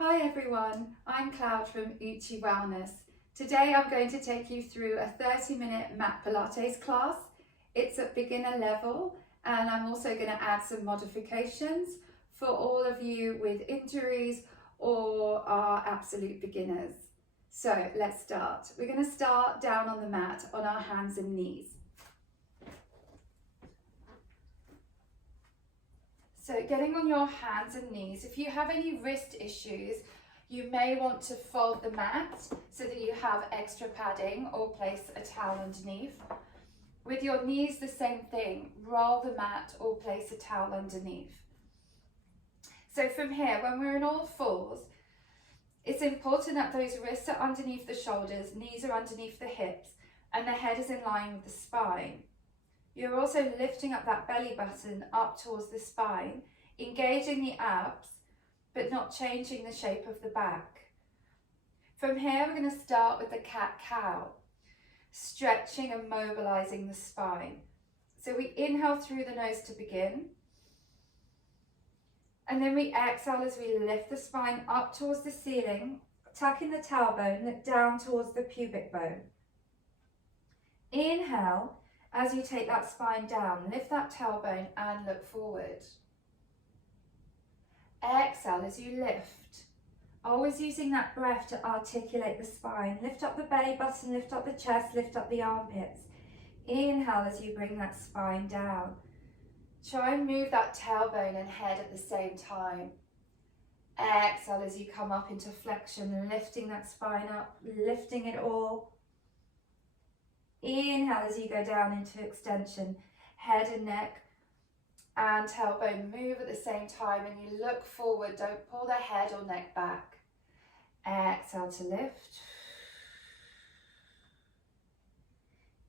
Hi everyone, I'm Cloud from Uchi Wellness. Today I'm going to take you through a 30-minute mat Pilates class. It's at beginner level and I'm also going to add some modifications for all of you with injuries or are absolute beginners. So let's start. We're going to start down on the mat on our hands and knees. So getting on your hands and knees, if you have any wrist issues, you may want to fold the mat so that you have extra padding or place a towel underneath. With your knees, the same thing, roll the mat or place a towel underneath. So from here, when we're in all fours, it's important that those wrists are underneath the shoulders, knees are underneath the hips, and the head is in line with the spine. You're also lifting up that belly button up towards the spine, engaging the abs, but not changing the shape of the back. From here, we're going to start with the cat-cow, stretching and mobilizing the spine. So we inhale through the nose to begin, and then we exhale as we lift the spine up towards the ceiling, tucking the tailbone down towards the pubic bone. Inhale. As you take that spine down, lift that tailbone and look forward. Exhale as you lift. Always using that breath to articulate the spine. Lift up the belly button, lift up the chest, lift up the armpits. Inhale as you bring that spine down. Try and move that tailbone and head at the same time. Exhale as you come up into flexion, lifting that spine up, lifting it all. Inhale as you go down into extension, head and neck and tailbone move at the same time, and you look forward, don't pull the head or neck back. Exhale to lift.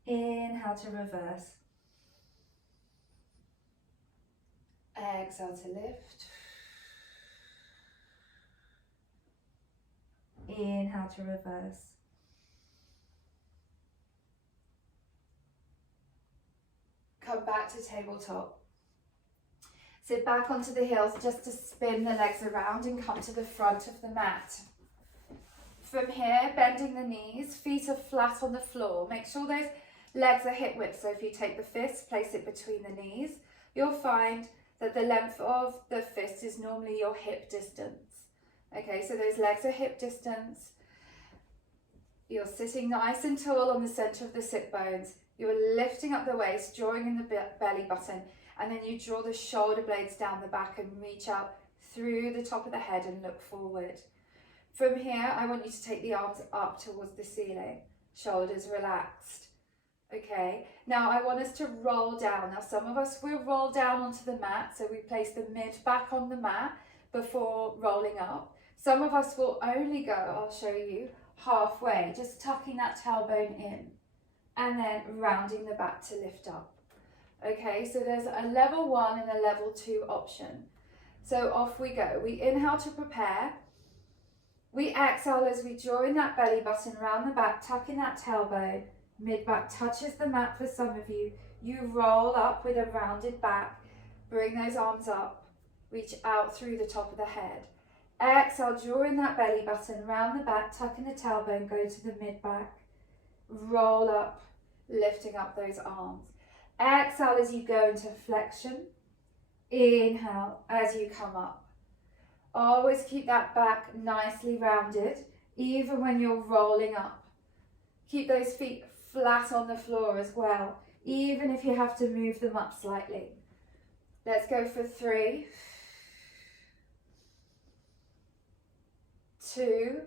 Inhale to reverse. Exhale to lift. Inhale to reverse. Come back to tabletop. Sit back onto the heels just to spin the legs around and come to the front of the mat. From here, bending the knees, feet are flat on the floor. Make sure those legs are hip width. So if you take the fist, place it between the knees, you'll find that the length of the fist is normally your hip distance. Okay, so those legs are hip distance. You're sitting nice and tall on the center of the sit bones. You're lifting up the waist, drawing in the belly button, and then you draw the shoulder blades down the back and reach out through the top of the head and look forward. From here, I want you to take the arms up towards the ceiling, shoulders relaxed. Okay, now I want us to roll down. Now some of us will roll down onto the mat, so we place the mid back on the mat before rolling up. Some of us will only go, I'll show you, halfway, just tucking that tailbone in. And then rounding the back to lift up. Okay, so there's a level 1 and a level 2 option. So off we go. We inhale to prepare. We exhale as we draw in that belly button round the back, tucking that tailbone. Mid back touches the mat for some of you. You roll up with a rounded back. Bring those arms up. Reach out through the top of the head. Exhale, draw in that belly button round the back, tucking the tailbone, go to the mid back. Roll up, lifting up those arms. Exhale as you go into flexion. Inhale as you come up. Always keep that back nicely rounded, even when you're rolling up. Keep those feet flat on the floor as well, even if you have to move them up slightly. Let's go for 3, 2,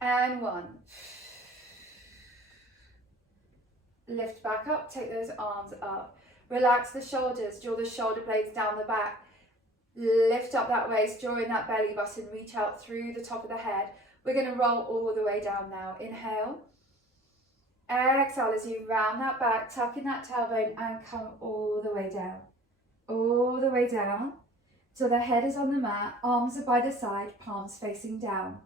and 1. Lift back up, take those arms up. Relax the shoulders, draw the shoulder blades down the back. Lift up that waist, draw in that belly button, reach out through the top of the head. We're going to roll all the way down now. Inhale. Exhale as you round that back, tuck in that tailbone and come all the way down. All the way down. So the head is on the mat, arms are by the side, palms facing down.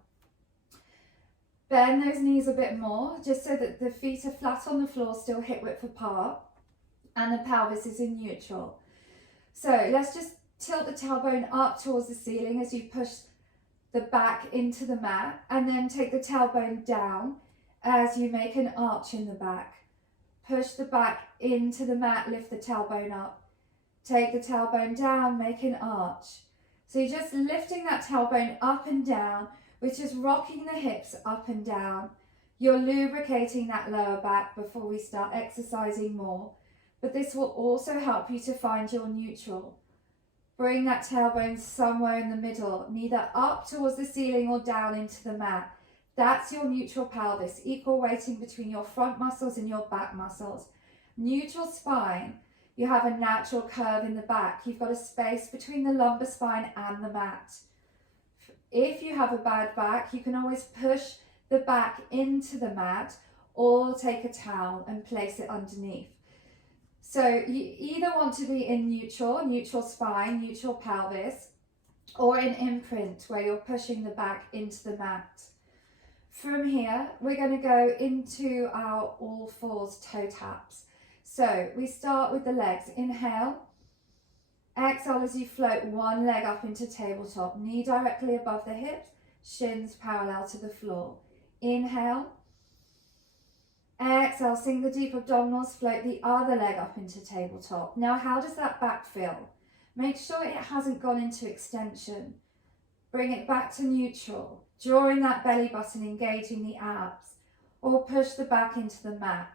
Bend those knees a bit more, just so that the feet are flat on the floor, still hip width apart, and the pelvis is in neutral. So let's just Tilt the tailbone up towards the ceiling as you push the back into the mat, and then take the tailbone down as you make an arch in the back. Push the back into the mat, lift the tailbone up. Take the tailbone down, make an arch. So you're just lifting that tailbone up and down, which is rocking the hips up and down. You're lubricating that lower back before we start exercising more. But this will also help you to find your neutral. Bring that tailbone somewhere in the middle, neither up towards the ceiling or down into the mat. That's your neutral pelvis, equal weighting between your front muscles and your back muscles. Neutral spine, you have a natural curve in the back. You've got a space between the lumbar spine and the mat. If you have a bad back, you can always push the back into the mat or take a towel and place it underneath. So you either want to be in neutral spine, neutral pelvis, or in imprint where you're pushing the back into the mat. From here, we're going to go into our all fours toe taps. So we start with the legs. Inhale. Exhale as you float one leg up into tabletop, knee directly above the hips, shins parallel to the floor. Inhale. Exhale, sink the deep abdominals, float the other leg up into tabletop. Now, how does that back feel? Make sure it hasn't gone into extension. Bring it back to neutral, drawing that belly button, engaging the abs, or push the back into the mat.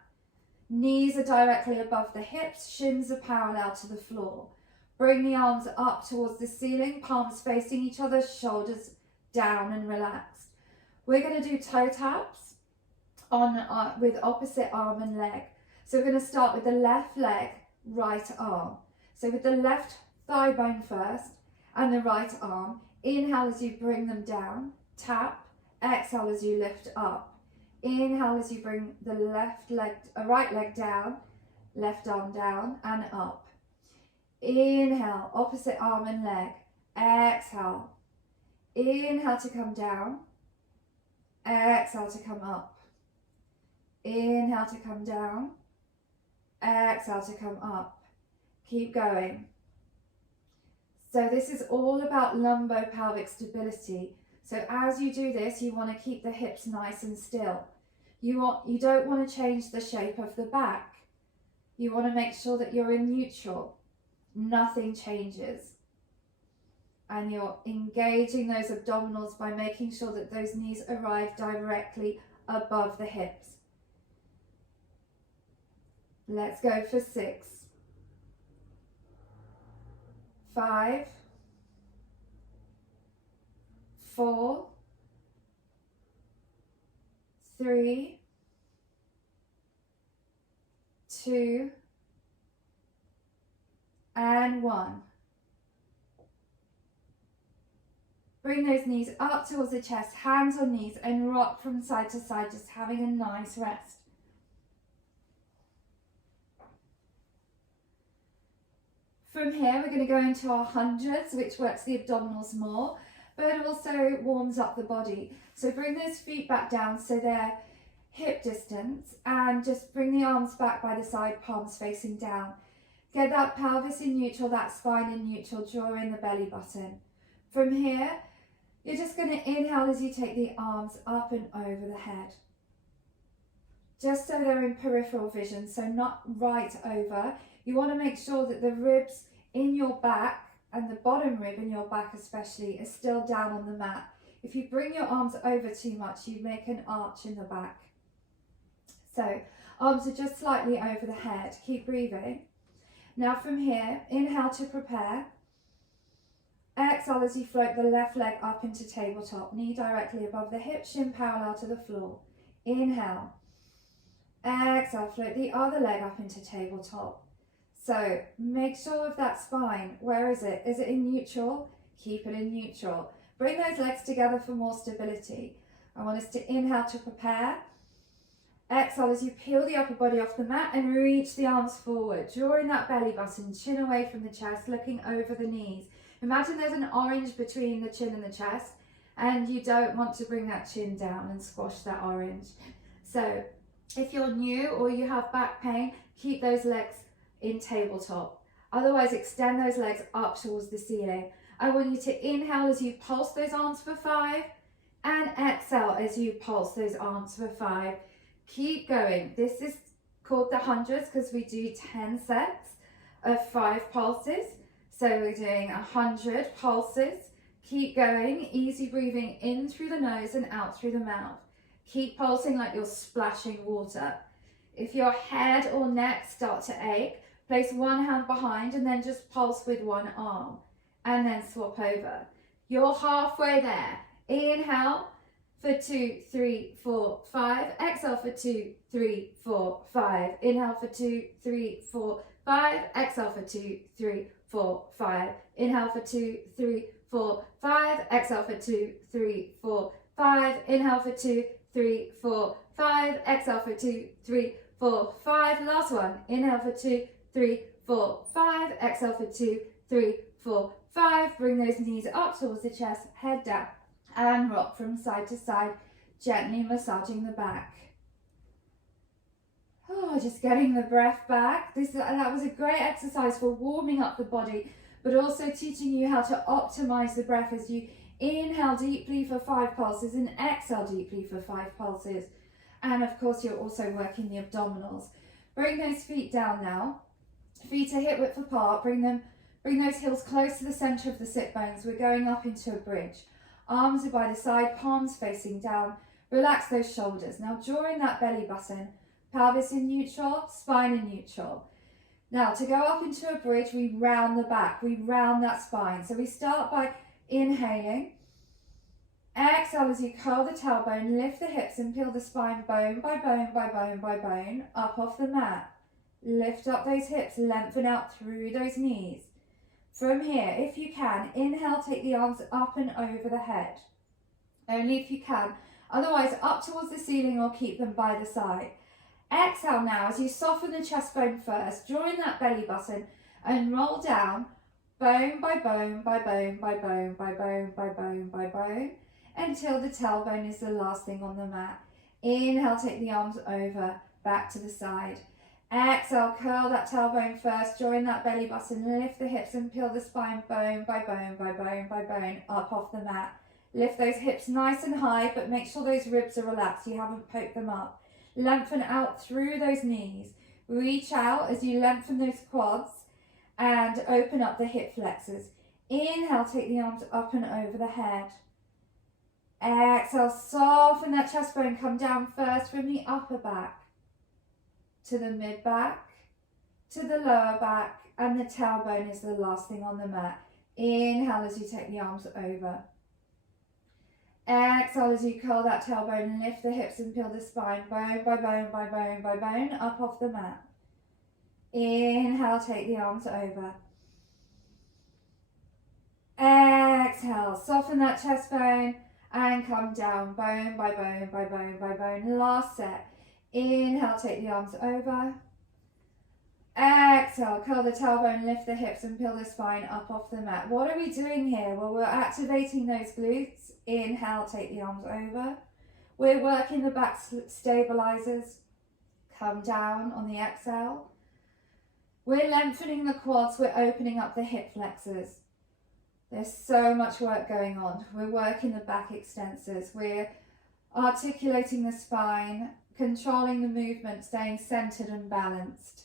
Knees are directly above the hips, shins are parallel to the floor. Bring the arms up towards the ceiling, palms facing each other, shoulders down and relaxed. We're going to do toe taps with opposite arm and leg. So we're going to start with the left leg, right arm. So with the left thigh bone first and the right arm. Inhale as you bring them down, tap. Exhale as you lift up. Inhale as you bring the right leg down, left arm down and up. Inhale, opposite arm and leg. Exhale. Inhale to come down. Exhale to come up. Inhale to come down. Exhale to come up. Keep going. So this is all about lumbopelvic stability. So as you do this, you want to keep the hips nice and still. You don't want to change the shape of the back. You want to make sure that you're in neutral. Nothing changes. And you're engaging those abdominals by making sure that those knees arrive directly above the hips. Let's go for 6, 5, 4, 3, 2, and 1. Bring those knees up towards the chest, hands on knees, and rock from side to side, just having a nice rest. From here, we're going to go into our hundreds, which works the abdominals more, but it also warms up the body. So bring those feet back down so they're hip distance, and just bring the arms back by the side, palms facing down. Get that pelvis in neutral, that spine in neutral, draw in the belly button. From here, you're just going to inhale as you take the arms up and over the head. Just so they're in peripheral vision, so not right over. You want to make sure that the ribs in your back and the bottom rib in your back especially is still down on the mat. If you bring your arms over too much, you make an arch in the back. So arms are just slightly over the head. Keep breathing. Now from here, inhale to prepare. Exhale as you float the left leg up into tabletop, knee directly above the hip, shin parallel to the floor. Inhale. Exhale, float the other leg up into tabletop. So make sure of that spine. Where is it? Is it in neutral? Keep it in neutral. Bring those legs together for more stability. I want us to inhale to prepare. Exhale as you peel the upper body off the mat and reach the arms forward, drawing that belly button, chin away from the chest, looking over the knees. Imagine there's an orange between the chin and the chest, and you don't want to bring that chin down and squash that orange. So if you're new or you have back pain, keep those legs in tabletop. Otherwise, extend those legs up towards the ceiling. I want you to inhale as you pulse those arms for 5 and exhale as you pulse those arms for 5. Keep going. This is called the hundreds because we do 10 sets of 5 pulses. So we're doing 100 pulses. Keep going. Easy breathing in through the nose and out through the mouth. Keep pulsing like you're splashing water. If your head or neck start to ache, place one hand behind and then just pulse with one arm and then swap over. You're halfway there. Inhale for 2, 3, 4, 5. Exhale for 2, 3, 4, 5. Inhale for 2, 3, 4, 5. Exhale for 2, 3, 4, 5. Inhale for 2, 3, 4, 5. Exhale for 2, 3, 4, 5. Inhale for 2, 3, 4, 5. Exhale for 2, 3, 4, 5. Last one. Inhale for 2, 3, 4, 5. Exhale for 2, 3, 4, 5. Bring those knees up towards the chest, head down, and rock from side to side, gently massaging the back. Oh, just getting the breath back. That was a great exercise for warming up the body, but also teaching you how to optimize the breath as you inhale deeply for 5 pulses and exhale deeply for 5 pulses. And of course, you're also working the abdominals. Bring those feet down now. Feet are hip width apart. Bring those heels close to the center of the sit bones. We're going up into a bridge. Arms are by the side, palms facing down. Relax those shoulders. Now draw in that belly button. Pelvis in neutral, spine in neutral. Now to go up into a bridge, we round the back. We round that spine. So we start by inhaling. Exhale as you curl the tailbone, lift the hips and peel the spine bone by bone by bone by bone up off the mat. Lift up those hips, lengthen out through those knees. From here, if you can, inhale, take the arms up and over the head. Only if you can. Otherwise, up towards the ceiling or keep them by the side. Exhale now as you soften the chest bone first. Draw in that belly button and roll down bone by bone by bone by bone by bone by bone by bone until the tailbone is the last thing on the mat. Inhale, take the arms over, back to the side. Exhale, curl that tailbone first, draw in that belly button, lift the hips and peel the spine bone by bone by bone by bone up off the mat. Lift those hips nice and high, but make sure those ribs are relaxed, you haven't poked them up. Lengthen out through those knees. Reach out as you lengthen those quads and open up the hip flexors. Inhale, take the arms up and over the head. Exhale, soften that chest bone, come down first from the upper back to the mid back, to the lower back, and the tailbone is the last thing on the mat. Inhale as you take the arms over. Exhale as you curl that tailbone, lift the hips and peel the spine bone by bone by bone by bone up off the mat. Inhale, take the arms over. Exhale, soften that chest bone and come down bone by bone by bone by bone. Last set. Inhale, take the arms over. Exhale, curl the tailbone, lift the hips and peel the spine up off the mat. What are we doing here? Well, we're activating those glutes. Inhale, take the arms over. We're working the back stabilizers. Come down on the exhale. We're lengthening the quads. We're opening up the hip flexors. There's so much work going on. We're working the back extensors. We're articulating the spine, controlling the movement, staying centered and balanced.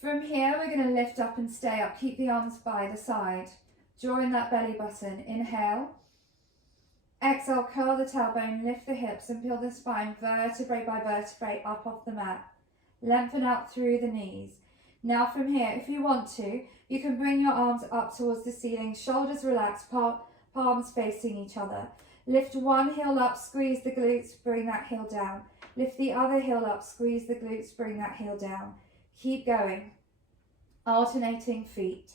From here, we're going to lift up and stay up. Keep the arms by the side. Draw in that belly button. Inhale. Exhale, curl the tailbone, lift the hips and peel the spine vertebrae by vertebrae up off the mat. Lengthen out through the knees. Now from here, if you want to, you can bring your arms up towards the ceiling, shoulders relaxed, palms facing each other. Lift one heel up, squeeze the glutes, bring that heel down. Lift the other heel up, squeeze the glutes, bring that heel down. Keep going. Alternating feet.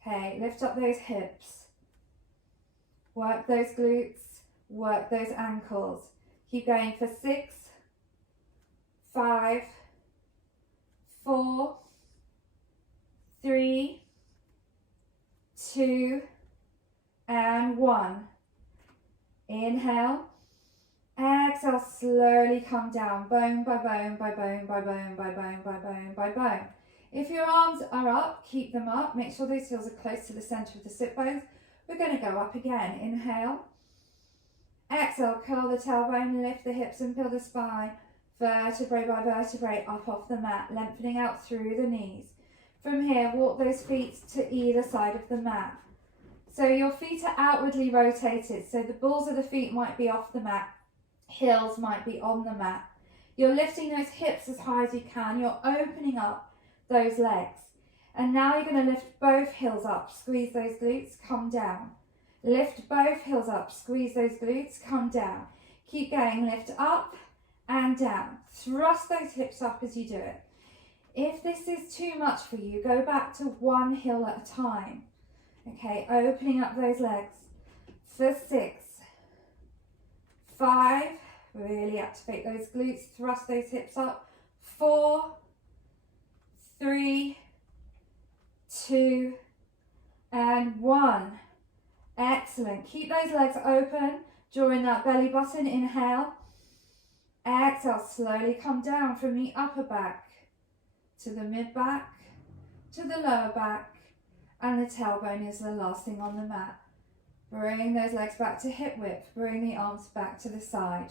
Okay, lift up those hips. Work those glutes, work those ankles. Keep going for 6, 5, 4, 3, 2, and 1. Inhale. Exhale, slowly come down, bone by bone by bone by bone by bone by bone by bone. If your arms are up, keep them up. Make sure those heels are close to the centre of the sit bones. We're going to go up again. Inhale. Exhale, curl the tailbone, lift the hips and peel the spine, vertebrae by vertebrae up off the mat, lengthening out through the knees. From here, walk those feet to either side of the mat. So your feet are outwardly rotated, so the balls of the feet might be off the mat, heels might be on the mat. You're lifting those hips as high as you can, you're opening up those legs. And now you're going to lift both heels up, squeeze those glutes, come down. Lift both heels up, squeeze those glutes, come down. Keep going, lift up and down. Thrust those hips up as you do it. If this is too much for you, go back to one heel at a time. Okay, opening up those legs. For 6, 5, really activate those glutes, thrust those hips up. 4, 3, 2, and 1. Excellent. Keep those legs open, drawing that belly button. Inhale. Exhale, slowly come down from the upper back to the mid back, to the lower back, and the tailbone is the last thing on the mat. Bring those legs back to hip width, bring the arms back to the side.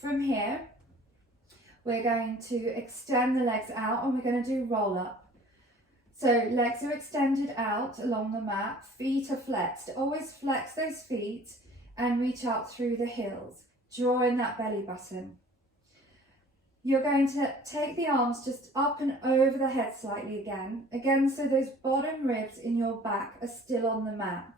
From here, we're going to extend the legs out and we're going to do roll up. So legs are extended out along the mat, feet are flexed. Always flex those feet and reach out through the heels, drawing that belly button. You're going to take the arms just up and over the head slightly again, so those bottom ribs in your back are still on the mat.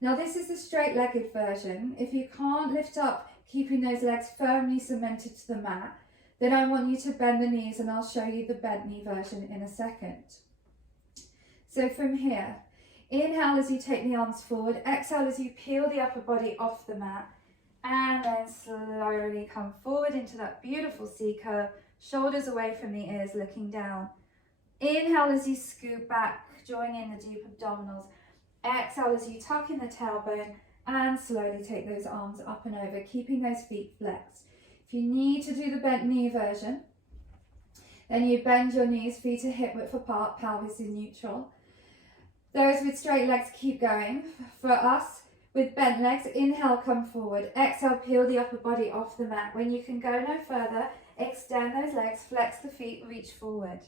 Now this is the straight-legged version. If you can't lift up, keeping those legs firmly cemented to the mat, then I want you to bend the knees and I'll show you the bent knee version in a second. So from here, inhale as you take the arms forward, exhale as you peel the upper body off the mat, and then slowly come forward into that beautiful C curve, shoulders away from the ears, looking down. Inhale as you scoop back, drawing in the deep abdominals. Exhale as you tuck in the tailbone and slowly take those arms up and over, keeping those feet flexed. If you need to do the bent knee version, then you bend your knees, feet are hip width apart, pelvis is neutral. Those with straight legs keep going. For us, with bent legs, inhale, come forward. Exhale, peel the upper body off the mat. When you can go no further, extend those legs, flex the feet, reach forward.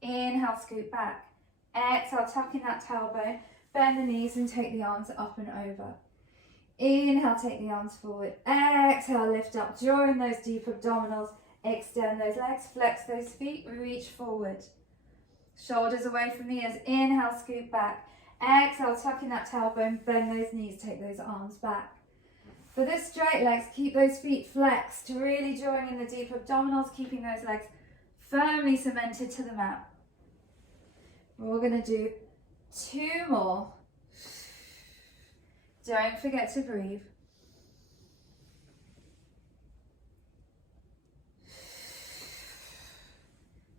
Inhale, scoot back. Exhale, tuck in that tailbone, bend the knees and take the arms up and over. Inhale, take the arms forward. Exhale, lift up, drawing those deep abdominals. Extend those legs, flex those feet, reach forward. Shoulders away from the ears. Inhale, scoot back. Exhale, tuck in that tailbone, bend those knees, take those arms back. For the straight legs, keep those feet flexed, really drawing in the deep abdominals, keeping those legs firmly cemented to the mat. We're going to do 2 more. Don't forget to breathe.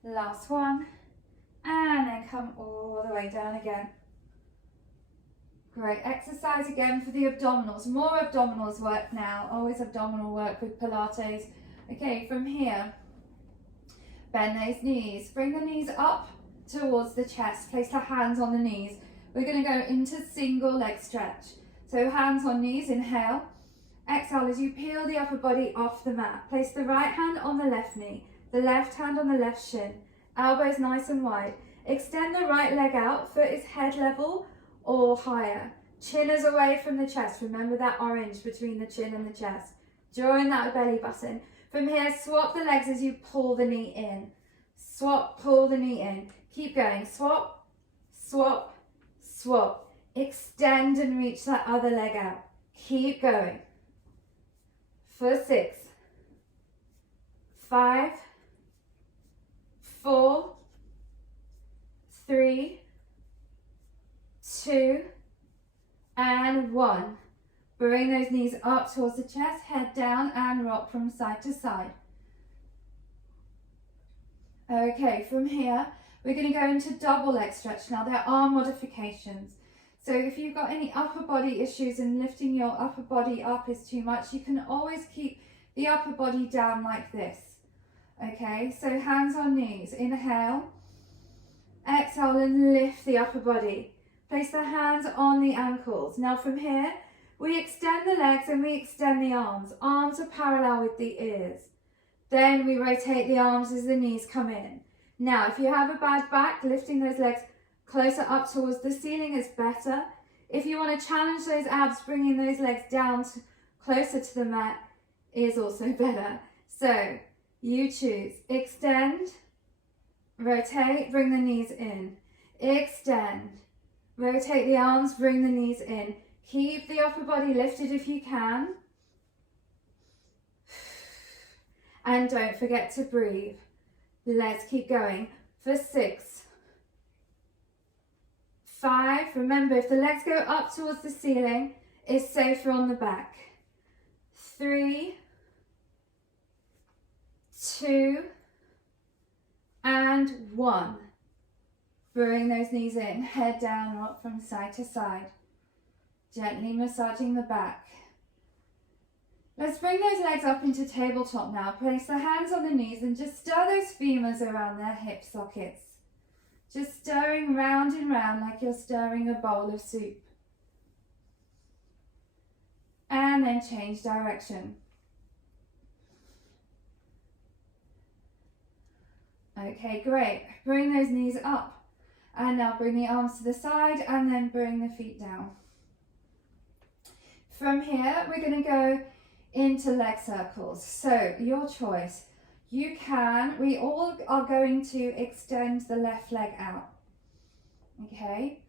Last one. And then come all the way down again. Great. Exercise again for the abdominals. More abdominals work now. Always abdominal work with Pilates. Okay, from here, bend those knees. Bring the knees up towards the chest. Place the hands on the knees. We're going to go into single leg stretch. So hands on knees, inhale. Exhale as you peel the upper body off the mat. Place the right hand on the left knee, the left hand on the left shin. Elbows nice and wide. Extend the right leg out, foot is head level or higher. Chin is away from the chest. Remember that orange between the chin and the chest. Drawing that belly button. From here, swap the legs as you pull the knee in. Swap, pull the knee in. Keep going. Swap, swap, swap. Extend and reach that other leg out. Keep going. For 6, 5, 4, 3, 2, and 1. Bring those knees up towards the chest, head down and rock from side to side. Okay, from here, we're going to go into double leg stretch. Now there are modifications. So if you've got any upper body issues and lifting your upper body up is too much, you can always keep the upper body down like this. Okay, so hands on knees, inhale. Exhale and lift the upper body. Place the hands on the ankles. Now from here, we extend the legs and we extend the arms. Arms are parallel with the ears. Then we rotate the arms as the knees come in. Now, if you have a bad back, lifting those legs closer up towards the ceiling is better. If you want to challenge those abs, bringing those legs down closer to the mat is also better. So you choose. Extend, rotate, bring the knees in. Extend, rotate the arms, bring the knees in. Keep the upper body lifted if you can. And don't forget to breathe. Let's keep going for 6, 5. Remember, if the legs go up towards the ceiling, it's safer on the back. 3, 2, and 1. Bring those knees in, head down, rock from side to side. Gently massaging the back. Let's bring those legs up into tabletop now. Place the hands on the knees and just stir those femurs around their hip sockets. Just stirring round and round like you're stirring a bowl of soup. And then change direction. Okay, great. Bring those knees up. And now bring the arms to the side and then bring the feet down. From here, we're going to go into leg circles. So your choice. We all are going to extend the left leg out. Okay.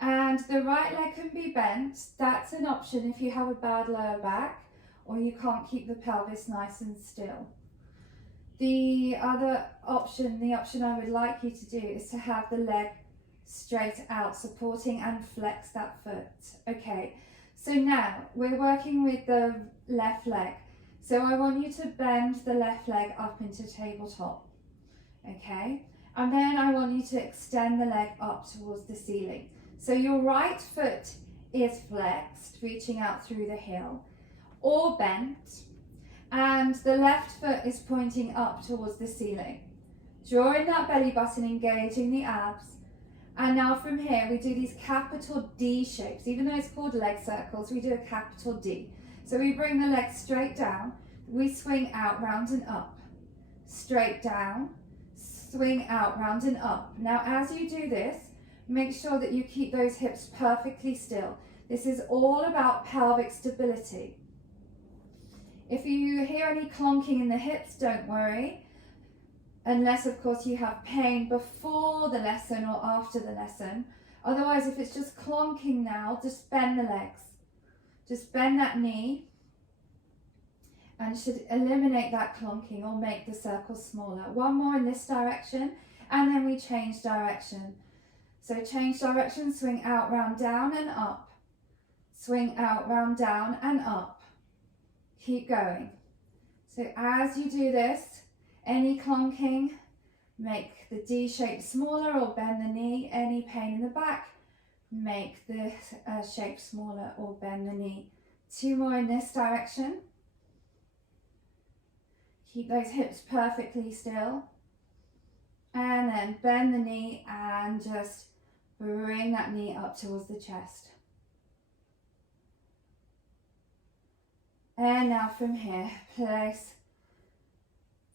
And the right leg can be bent. That's an option if you have a bad lower back or you can't keep the pelvis nice and still. The other option, the option I would like you to do is to have the leg straight out, supporting and flex that foot. Okay. So now we're working with the left leg. So I want you to bend the left leg up into tabletop. Okay. And then I want you to extend the leg up towards the ceiling. So your right foot is flexed, reaching out through the heel, or bent. And the left foot is pointing up towards the ceiling. Drawing that belly button, engaging the abs. And now from here, we do these capital D shapes. Even though it's called leg circles, we do a capital D. So we bring the legs straight down. We swing out, round and up. Straight down, swing out, round and up. Now, as you do this, make sure that you keep those hips perfectly still. This is all about pelvic stability. If you hear any clonking in the hips, don't worry. Unless, of course, you have pain before the lesson or after the lesson. Otherwise, if it's just clonking now, just bend the legs. Just bend that knee and should eliminate that clonking or make the circle smaller. One more in this direction and then we change direction. So change direction, swing out, round, down and up. Swing out, round, down and up. Keep going. So as you do this, any clonking, make the D shape smaller or bend the knee. Any pain in the back, make the shape smaller or bend the knee. 2 more in this direction. Keep those hips perfectly still. And then bend the knee and just bring that knee up towards the chest. And now from here, place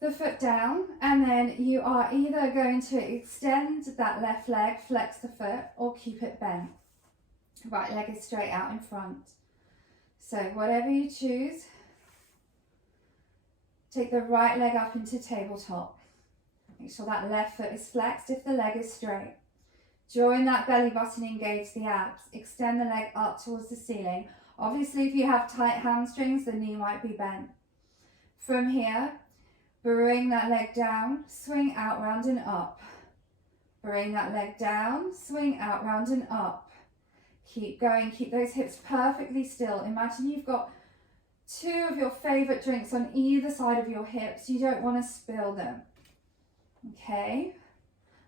the foot down, and then you are either going to extend that left leg, flex the foot, or keep it bent. Right leg is straight out in front. So whatever you choose, take the right leg up into tabletop. Make sure that left foot is flexed if the leg is straight. Drawing that belly button, engage the abs. Extend the leg up towards the ceiling. Obviously, if you have tight hamstrings, the knee might be bent. From here, bring that leg down, swing out, round and up. Bring that leg down, swing out, round and up. Keep going, keep those hips perfectly still. Imagine you've got 2 of your favourite drinks on either side of your hips. You don't want to spill them. Okay,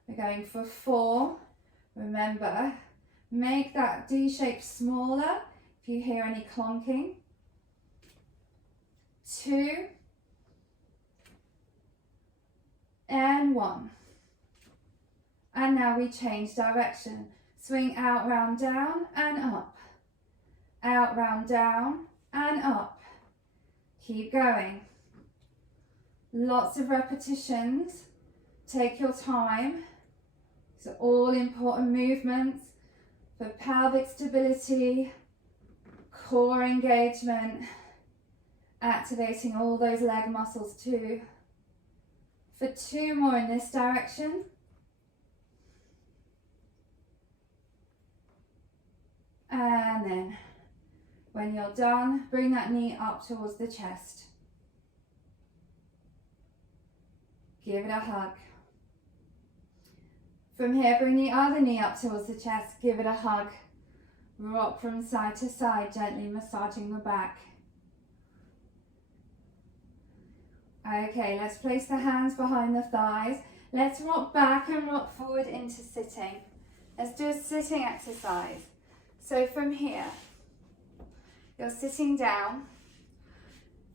we're going for 4. Remember, make that D shape smaller if you hear any clonking. 2. And 1. And now we change direction. Swing out, round, down, and up. Out, round, down, and up. Keep going. Lots of repetitions. Take your time. These are all important movements for pelvic stability, core engagement, activating all those leg muscles too. For 2 more in this direction. And then, when you're done, bring that knee up towards the chest. Give it a hug. From here, bring the other knee up towards the chest. Give it a hug. Rock from side to side, gently massaging the back. Okay, let's place the hands behind the thighs. Let's rock back and rock forward into sitting. Let's do a sitting exercise. So from here, you're sitting down.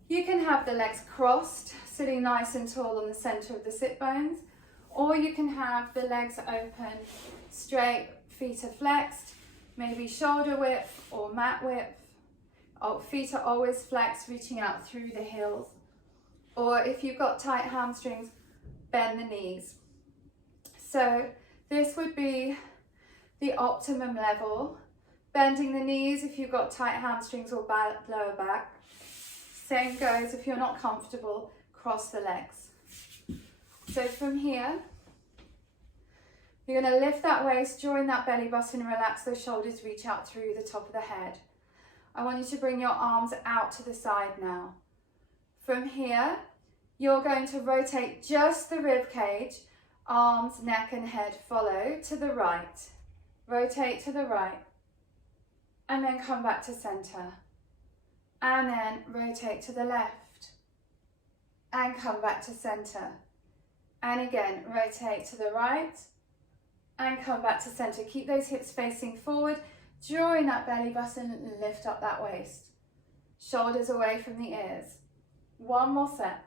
You can have the legs crossed, sitting nice and tall on the center of the sit bones, or you can have the legs open, straight, feet are flexed, maybe shoulder width or mat width. Feet are always flexed, reaching out through the heels. Or if you've got tight hamstrings, bend the knees. So this would be the optimum level. Bending the knees if you've got tight hamstrings or lower back. Same goes if you're not comfortable, cross the legs. So from here, you're going to lift that waist, join that belly button, relax those shoulders, reach out through the top of the head. I want you to bring your arms out to the side now. From here, you're going to rotate just the rib cage, arms, neck and head follow to the right. Rotate to the right. And then come back to center. And then rotate to the left. And come back to center. And again, rotate to the right. And come back to center. Keep those hips facing forward. Join that belly button and lift up that waist. Shoulders away from the ears. One more set.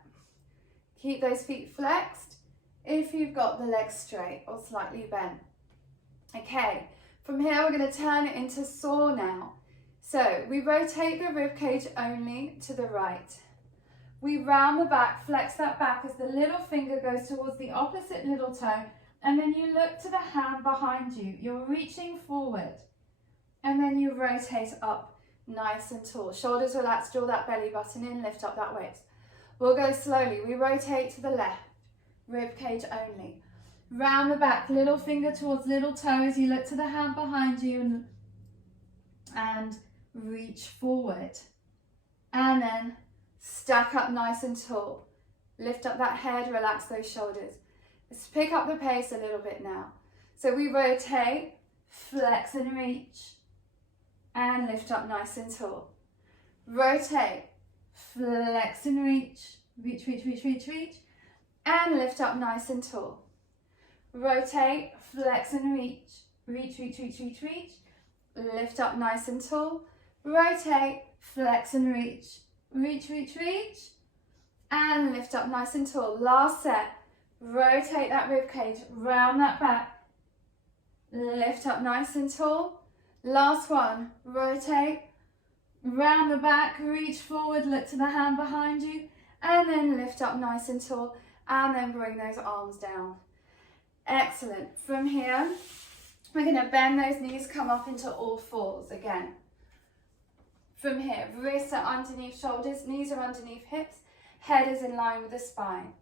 Keep those feet flexed if you've got the legs straight or slightly bent. Okay. From here, we're going to turn it into saw now. So we rotate the rib cage only to the right. We round the back, flex that back as the little finger goes towards the opposite little toe, and then you look to the hand behind you. You're reaching forward, and then you rotate up nice and tall. Shoulders relaxed, draw that belly button in, lift up that waist. We'll go slowly. We rotate to the left, rib cage only. Round the back, little finger towards little toe as you look to the hand behind you and reach forward. And then stack up nice and tall. Lift up that head, relax those shoulders. Let's pick up the pace a little bit now. So we rotate, flex and reach, and lift up nice and tall. Rotate, flex and reach, reach, reach, reach, reach, reach, and lift up nice and tall. Rotate, flex and reach, reach, reach, reach, reach, reach, lift up nice and tall. Rotate, flex and reach, reach, reach, reach, and lift up nice and tall. Last set, rotate that rib cage, round that back, lift up nice and tall. Last one, rotate, round the back, reach forward, look to the hand behind you, and then lift up nice and tall, and then bring those arms down. Excellent. From here, we're going to bend those knees, come up into all fours again. From here, wrists are underneath shoulders, knees are underneath hips, head is in line with the spine.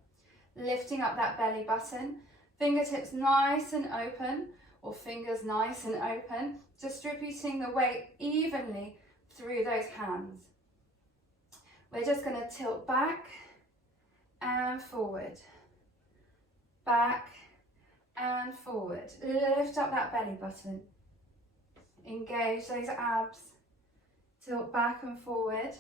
Lifting up that belly button, fingertips nice and open, or fingers nice and open, distributing the weight evenly through those hands. We're just going to tilt back and forward, back and forward. Lift up that belly button, engage those abs, tilt back and forward.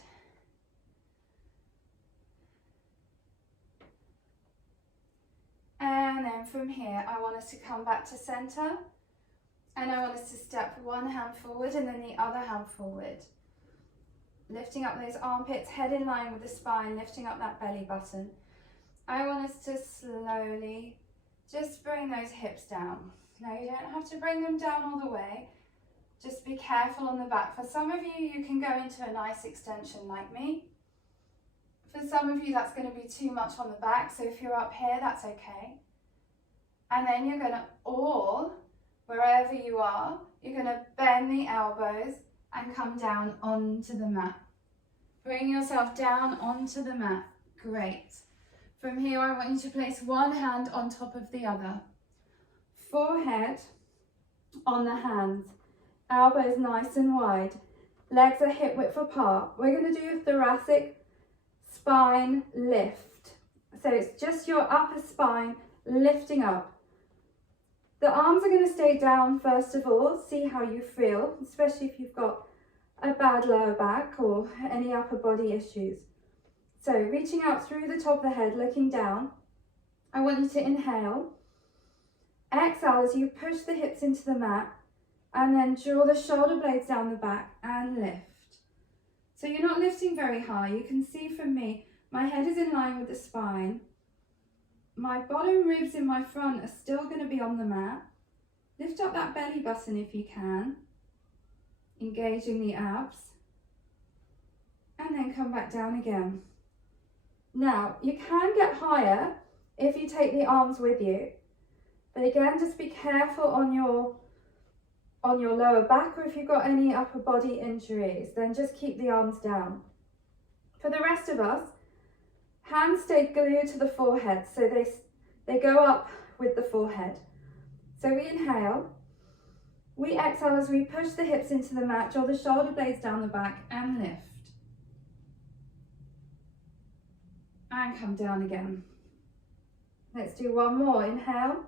And then from here, I want us to come back to center, and I want us to step one hand forward and then the other hand forward. Lifting up those armpits, head in line with the spine, lifting up that belly button. I want us to slowly just bring those hips down. Now you don't have to bring them down all the way. Just be careful on the back. For some of you, you can go into a nice extension like me. For some of you, that's going to be too much on the back. So if you're up here, that's okay. And then you're going to all, wherever you are, you're going to bend the elbows and come down onto the mat. Bring yourself down onto the mat. Great. From here, I want you to place one hand on top of the other. Forehead on the hands. Elbows nice and wide. Legs are hip width apart. We're going to do a thoracic spine lift. So it's just your upper spine lifting up. The arms are going to stay down first of all. See how you feel, especially if you've got a bad lower back or any upper body issues. So reaching out through the top of the head, looking down. I want you to inhale. Exhale as you push the hips into the mat and then draw the shoulder blades down the back and lift. So you're not lifting very high. You can see from me, my head is in line with the spine. My bottom ribs in my front are still going to be on the mat. Lift up that belly button if you can, engaging the abs, and then come back down again. Now, you can get higher if you take the arms with you, but again, just be careful on your lower back, or if you've got any upper body injuries, then just keep the arms down. For the rest of us, hands stay glued to the forehead, so they go up with the forehead. So we inhale, we exhale as we push the hips into the mat, draw the shoulder blades down the back and lift. And come down again. Let's do one more. Inhale.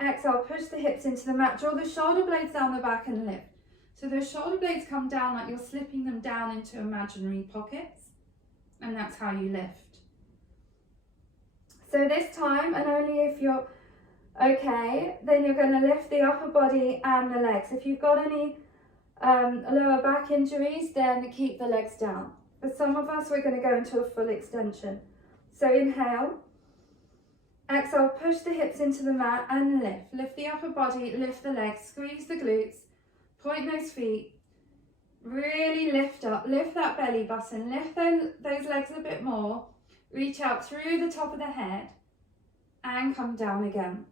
Exhale, push the hips into the mat, draw the shoulder blades down the back and lift. So those shoulder blades come down like you're slipping them down into imaginary pockets, and that's how you lift. So this time, and only if you're okay, then you're going to lift the upper body and the legs. If you've got any lower back injuries, then keep the legs down. For some of us, we're going to go into a full extension. So inhale. Exhale, push the hips into the mat and lift. Lift the upper body, lift the legs, squeeze the glutes, point those feet, really lift up, lift that belly button, lift those legs a bit more, reach out through the top of the head and come down again.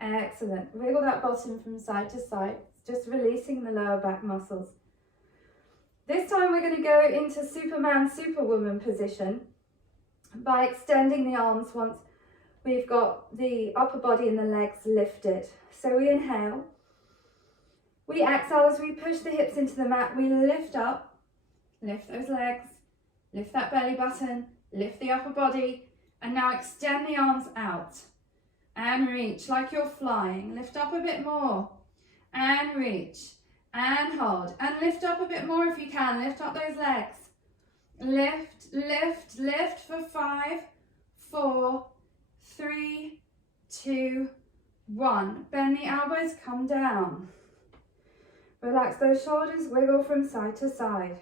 Excellent. Wiggle that bottom from side to side, just releasing the lower back muscles. This time we're going to go into Superman, Superwoman position by extending the arms once we've got the upper body and the legs lifted. So we inhale. We exhale as we push the hips into the mat. We lift up, lift those legs, lift that belly button, lift the upper body, and now extend the arms out and reach like you're flying. Lift up a bit more and reach and hold and lift up a bit more if you can. Lift up those legs. Lift, lift, lift for 5, 4, 3, 2, 1. Bend the elbows, come down. Relax those shoulders, wiggle from side to side.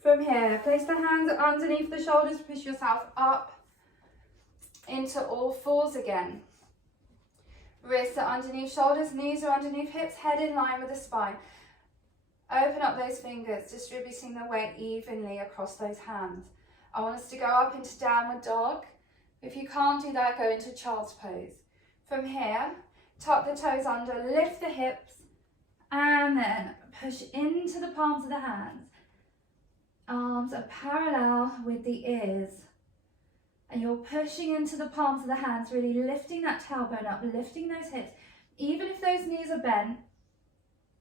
From here, place the hands underneath the shoulders, push yourself up into all fours again. Wrists are underneath shoulders, knees are underneath hips, head in line with the spine. Open up those fingers, distributing the weight evenly across those hands. I want us to go up into downward dog. If you can't do that, go into child's pose. From here, tuck the toes under, lift the hips, and then push into the palms of the hands. Arms are parallel with the ears. And you're pushing into the palms of the hands, really lifting that tailbone up, lifting those hips. Even if those knees are bent,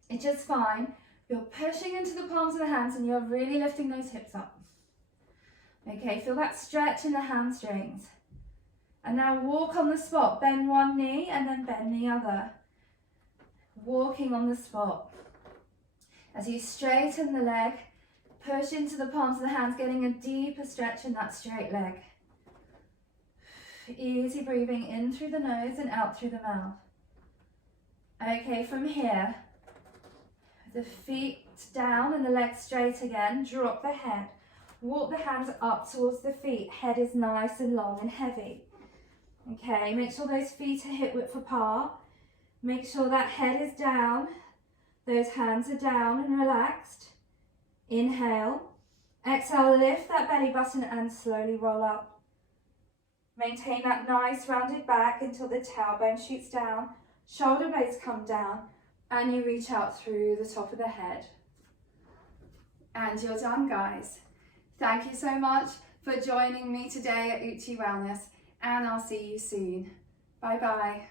it's just fine. You're pushing into the palms of the hands and you're really lifting those hips up. Okay, feel that stretch in the hamstrings. And now walk on the spot. Bend one knee and then bend the other. Walking on the spot. As you straighten the leg, push into the palms of the hands, getting a deeper stretch in that straight leg. Easy breathing in through the nose and out through the mouth. Okay, from here, the feet down and the legs straight again, drop the head. Walk the hands up towards the feet, head is nice and long and heavy. Okay, make sure those feet are hip width apart. Make sure that head is down, those hands are down and relaxed. Inhale, exhale, lift that belly button and slowly roll up. Maintain that nice rounded back until the tailbone shoots down, shoulder blades come down, and you reach out through the top of the head. And you're done, guys. Thank you so much for joining me today at Uchi Wellness, and I'll see you soon. Bye bye.